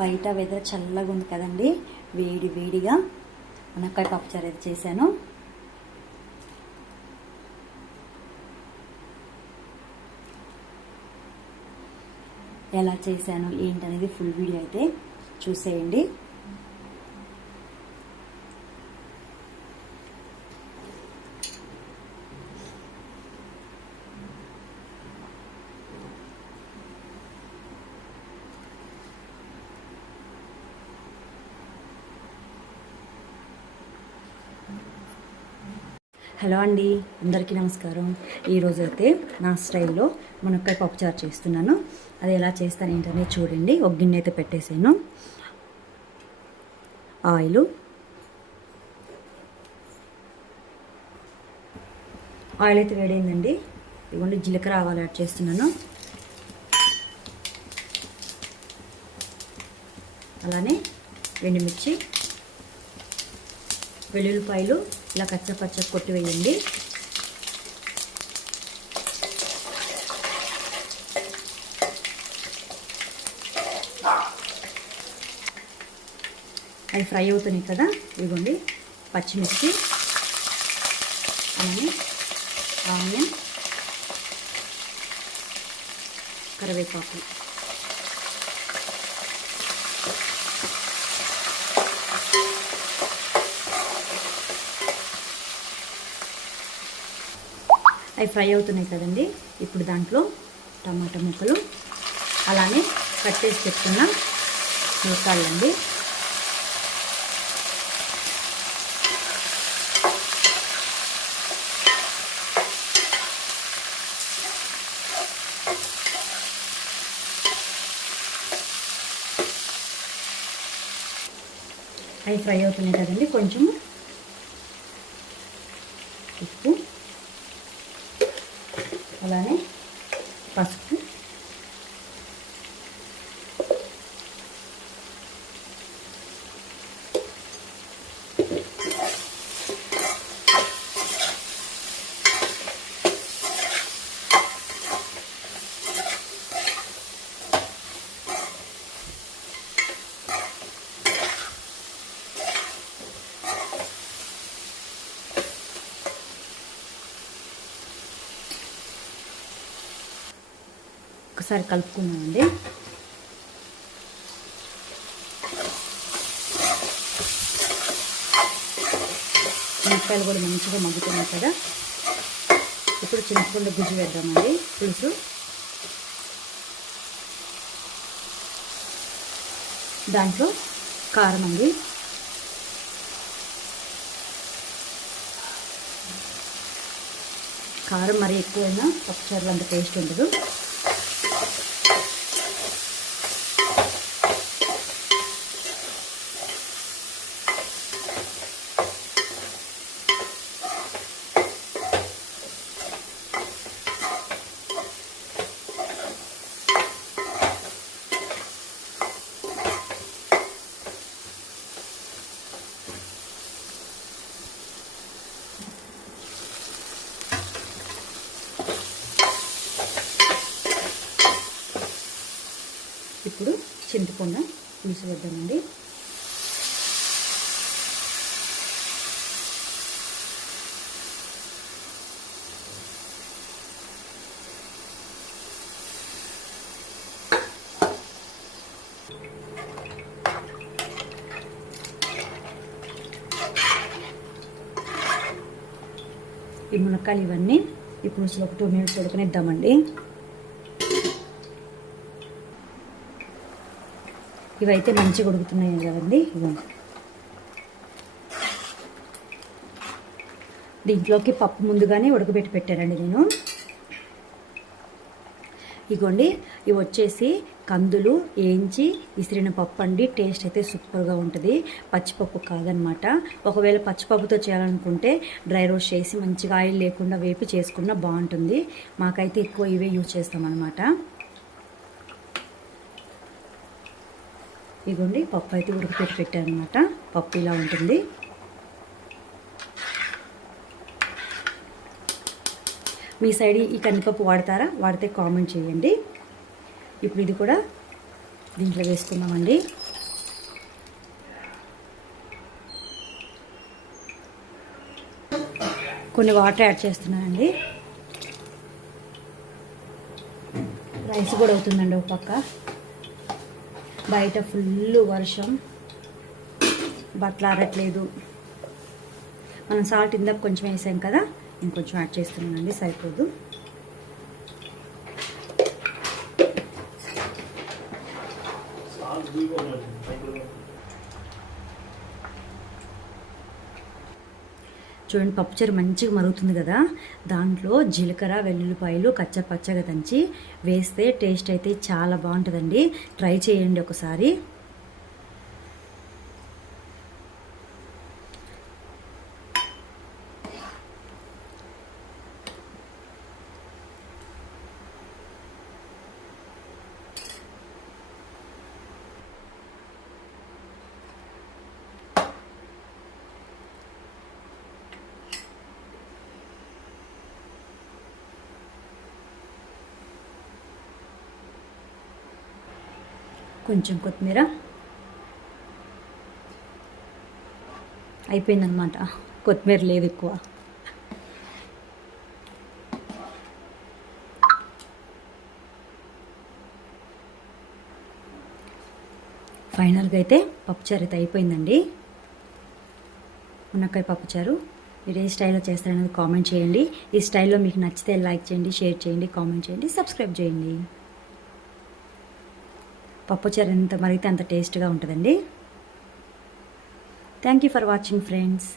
బయట వెదర్ చల్లగా ఉంది కదండి. వేడి వేడిగా మునక్కాయ పప్పుచారు అయితే చేశాను. ఎలా చేశాను ఏంటనేది ఫుల్ వీడియో అయితే చూసేయండి. హలో అండి అందరికీ నమస్కారం. ఈరోజు అయితే నా స్టైల్లో మునక్కాయ పప్పుచారు చేస్తున్నాను. అది ఎలా చేస్తాను ఏంటనేది చూడండి. ఒక గిన్నె అయితే పెట్టేసాను ఆయిల్. ఆయిల్ అయితే వేడైందండి. ఇవ్వండి జీలకర్ర ఆవాలు యాడ్ చేస్తున్నాను. అలానే ఎండుమిర్చి వెల్లుల్లిపాయలు ఇలా కచ్చ పచ్చ కొట్టి వేయండి. అవి ఫ్రై అవుతున్నాయి కదా ఇదిగోండి పచ్చిమిర్చి అలానే ఆనియన్ కరివేపాకు. అవి ఫ్రై అవుతున్నాయి కదండి. ఇప్పుడు దాంట్లో టమాటా ముక్కలు అలానే కట్ చేసి పెట్టుకున్న ముక్కలండి అవి ఫ్రై అవుతున్నాయి కదండి. కొంచెం ఉప్పు అలానే పసుపు ఒకసారి కలుపుకున్నామండి మిరపకాయలు కూడా మంచిగా మగ్గుతున్నాయి కదా. ఇప్పుడు చింతపండు గుజ్జు వేద్దామండి. పులుసు. దాంట్లో కారం అండి. కారం మరి ఎక్కువైనా పప్పుచారులు అంత టేస్ట్ ఉండదు. ఇప్పుడు చింతపండు పులుసు వద్దామండి ఈ మునక్కాయలు ఇవన్నీ ఈ పులుసులో ఒక టూ మినిట్స్ ఉడకనిద్దామండి. ఇవైతే మంచిగా ఉడుకుతున్నాయి కదండి. ఇవ్వండి దీంట్లోకి పప్పు ముందుగానే ఉడకబెట్టి పెట్టానండి నేను. ఇగోండి ఇవి వచ్చేసి కందులు వేయించి ఇసిరిన పప్పు అండి. టేస్ట్ అయితే సూపర్గా ఉంటుంది. పచ్చిపప్పు కాదనమాట. ఒకవేళ పచ్చిపప్పుతో చేయాలనుకుంటే డ్రై రోస్ట్ చేసి మంచిగా ఆయిల్ లేకుండా వేపి చేసుకున్న బాగుంటుంది. మాకైతే ఎక్కువ ఇవే యూజ్ చేస్తామన్నమాట. ఇదిగోండి పప్పు అయితే ఉడకపెట్టి పెట్టాను అనమాట పప్పు ఇలా ఉంటుంది. మీ సైడ్ ఈ కందిపప్పు వాడతారా? వాడితే కామెంట్ చేయండి. ఇప్పుడు ఇది కూడా దీంట్లో వేసుకుందామండి. కొన్ని వాటర్ యాడ్ చేస్తున్నానండి. రైస్ కూడా అవుతుందండి ఒక పక్క. బయట ఫుల్ వర్షం. బట్టలు ఆడట్లేదు మనం సాల్ట్ ఇందాక కొంచెం వేసాం కదా ఇంకొంచెం యాడ్ చేస్తున్నానండి సరిపోదు. చూడండి పప్పుచారు మంచిగా మరుగుతుంది కదా. దాంట్లో జీలకర్ర వెల్లుల్లిపాయలు కచ్చపచ్చగా దంచి వేస్తే టేస్ట్ అయితే చాలా బాగుంటుందండి. ట్రై చేయండి ఒకసారి. కొంచెం కొత్తిమీర. అయిపోయిందనమాట కొత్తిమీర లేదు ఎక్కువ. ఫైనల్గా అయితే పప్పుచారు అయితే అయిపోయిందండి. మునక్కాయ పప్పుచారు మీరు ఏ స్టైల్లో చేస్తారనేది కామెంట్ చేయండి. ఈ స్టైల్లో మీకు నచ్చితే లైక్ చేయండి షేర్ చేయండి కామెంట్ చేయండి సబ్స్క్రైబ్ చేయండి. పప్పుచారు ఎంత మరిగితే అంత టేస్ట్గా ఉంటుందండి. Thank you for watching friends